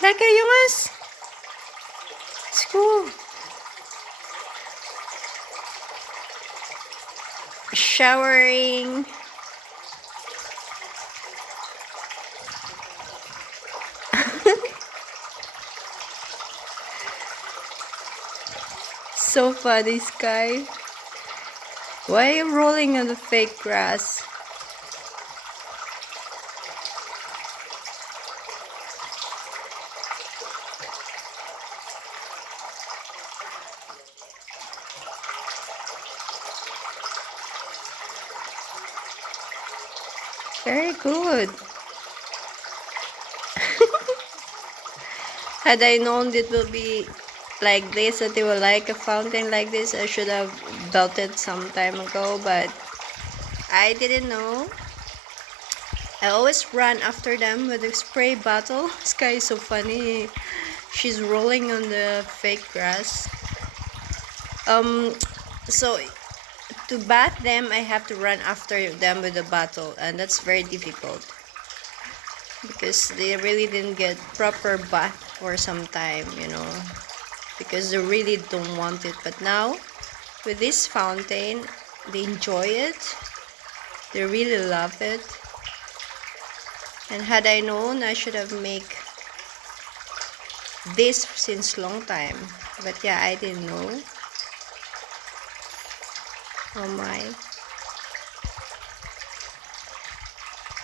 Lekker jongens. Let's go. Showering. So funny, Sky. Why are you rolling on the fake grass? Very good. Had I known it will be like this, that they will like a fountain like this, I should have built it some time ago, but I didn't know. I always run after them with a spray bottle. Sky is so funny. She's rolling on the fake grass. So to bath them, I have to run after them with a bottle, and that's very difficult because they really didn't get proper bath for some time, because they really don't want it. But now with this fountain, they enjoy it. They really love it. And had I known, I should have made this since long time. But yeah, I didn't know. Oh my.